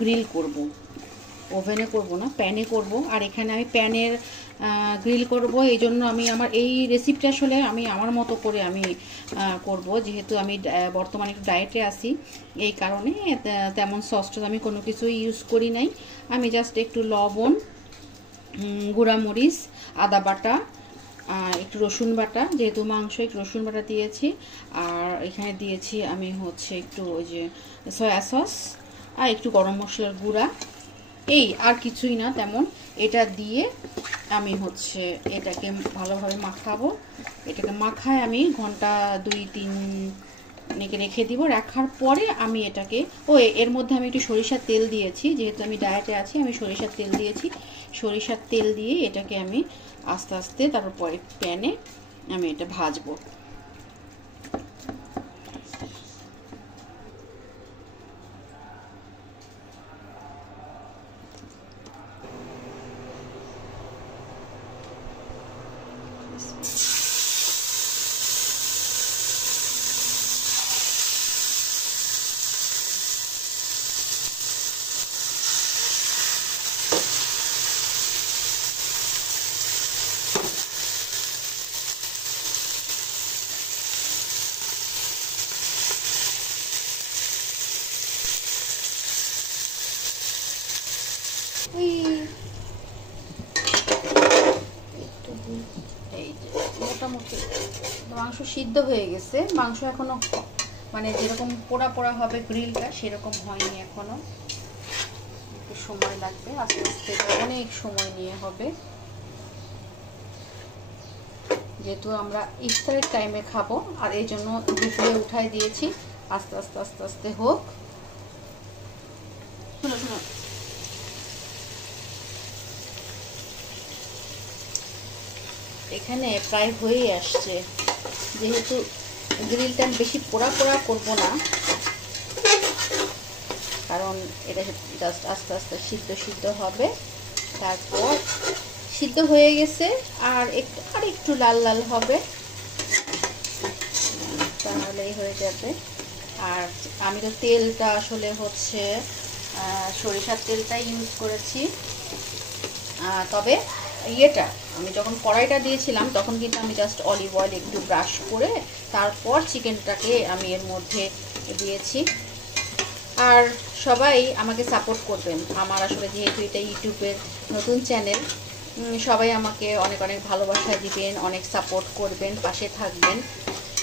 Grill করব, ওভেনে করব না, প্যানে করব। আর এখানে আমি প্যানের গ্রিল করব। এই জন্য আমি আমার এই রেসিপিটা আসলে আমি আমার মতো করে আমি করব, যেহেতু আমি বর্তমানে একটু ডায়েটে আছি, এই কারণে তেমন সসটা আমি কোনো কিছু ইউজ করি নাই। আমি জাস্ট একটু লবণ, গুঁড়ামরিচ, আদা বাটা, একটু রসুন বাটা, যেহেতু মাংস একটু রসুন বাটা দিয়েছি। আর এখানে দিয়েছি আমি হচ্ছে একটু ওই যে সয়া সস আর একটু গরম মশলার গুঁড়া, এই আর কিছুই না তেমন। এটা দিয়ে আমি হচ্ছে এটাকে ভালোভাবে মাখাবো। এটাকে মাখায় আমি ঘন্টা 2-3 রেখে দিব। রাখার পরে আমি এটাকে এর মধ্যে আমি একটু সরিষার তেল দিয়েছি, যেহেতু আমি ডায়েটে আছি আমি সরিষার তেল দিয়েছি। সরিষার তেল দিয়ে এটাকে আমি আস্তে আস্তে তারপরে প্যানে আমি এটা ভাজবো। মোটামুটি মাংস সিদ্ধ হয়ে গেছে। মাংস এখনো মানে যেরকম পোড়া পোড়া হবে গ্রিলটা সেরকম হয়নি, এখনো একটু সময় লাগবে, আস্তে আস্তে অনেক সময় নিয়ে হবে, যেহেতু আমরা ইফতারের টাইমে খাবো। আর এই জন্য দুপুরে উঠাই দিয়েছি, আস্তে আস্তে আস্তে আস্তে হোক। শুনো শুনো, এখানে প্রায় হয়ে আসছে, যেহেতু গ্রিলটা বেশি পোড়া পোড়া করবো না, কারণ এটা জাস্ট আস্তে আস্তে সিদ্ধ হবে। তারপর সিদ্ধ হয়ে গেছে, আর একটু লাল লাল হবে, তাহলেই হয়ে যাবে। আর আমি তো তেলটা আসলে হচ্ছে সরিষার তেলটাই ইউজ করেছি। তবে ইয়েটা আমি যখন কড়াইটা দিয়েছিলাম তখন কিন্তু আমি জাস্ট অলিভ অয়েল একটু ব্রাশ করে তারপর চিকেনটাকে আমি এর মধ্যে দিয়েছি। আর সবাই আমাকে সাপোর্ট করবেন, আমার আসলে যেহেতু এটা ইউটিউবের নতুন চ্যানেল, সবাই আমাকে অনেক অনেক ভালোবাসা দিবেন, অনেক সাপোর্ট করবেন, পাশে থাকবেন।